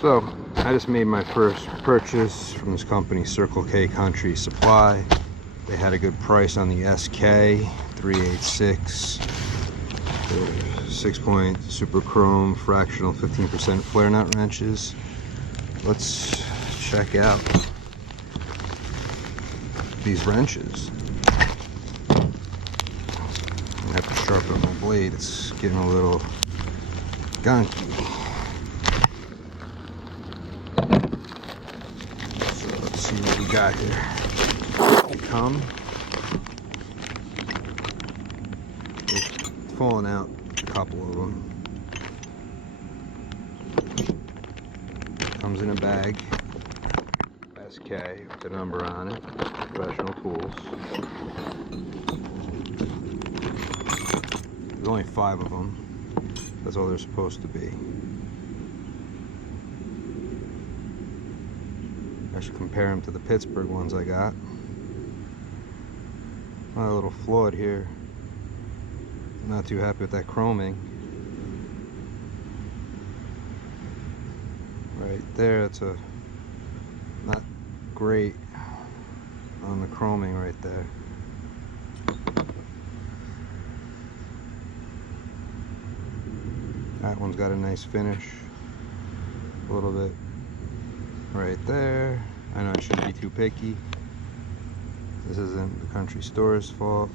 So I just made my first purchase from this company, Circle K Country Supply. They had a good price on the SK 386 6-point super chrome fractional 15% flare nut wrenches. Let's check out these wrenches. I have to sharpen my blade, it's getting a little gunky. So let's see what we got here. They come. They've fallen out, a couple of them. Comes in a bag. SK with the number on it. Professional tools. There's only 5 of them. That's all they're supposed to be. I should compare them to the Pittsburgh ones I got. A little flawed here. Not too happy with that chroming. Right there, it's a not great on the chroming right there. That one's got a nice finish. A little bit right there. I know I shouldn't be too picky. This isn't the country store's fault.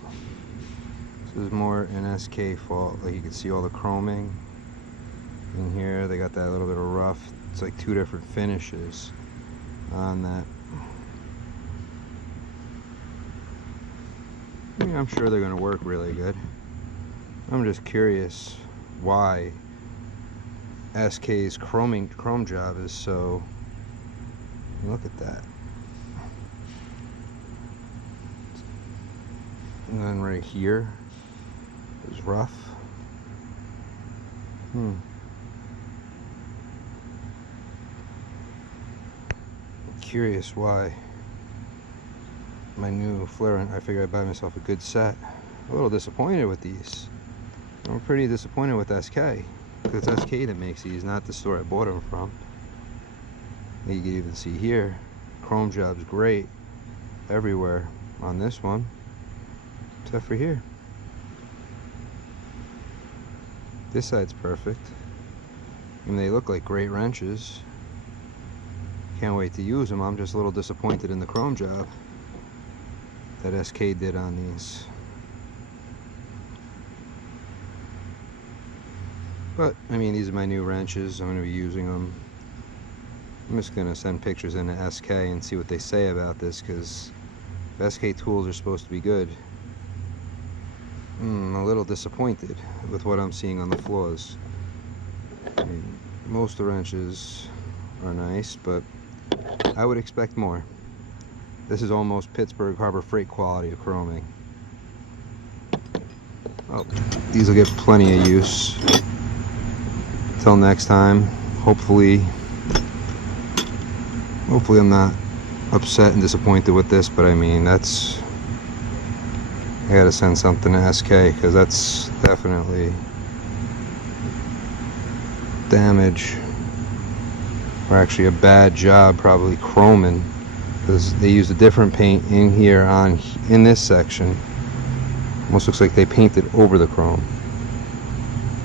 This is more an SK fault. Like you can see all the chroming in here. They got that little bit of rough. It's like 2 different finishes on that. I mean, I'm sure they're going to work really good. I'm just curious why SK's chrome job is so. Look at that. And then right here is rough. I'm curious why my new flare, I figured I'd buy myself a good set. A little disappointed with these. I'm pretty disappointed with SK. Because it's SK that makes these, not the store I bought them from. You can even see here, chrome job's great everywhere on this one, except for here. This side's perfect. And they look like great wrenches. Can't wait to use them. I'm just a little disappointed in the chrome job that SK did on these. But, I mean, these are my new wrenches. I'm going to be using them. I'm just going to send pictures into SK and see what they say about this, because SK tools are supposed to be good. I'm a little disappointed with what I'm seeing on the flaws. I mean, most of the wrenches are nice, but I would expect more. This is almost Pittsburgh Harbor Freight quality of chroming. Oh, these will get plenty of use. Till next time, hopefully I'm not upset and disappointed with this, but I mean, I gotta send something to SK, because that's definitely damage, or actually a bad job, probably chroming, because they used a different paint in here in this section. Almost looks like they painted over the chrome.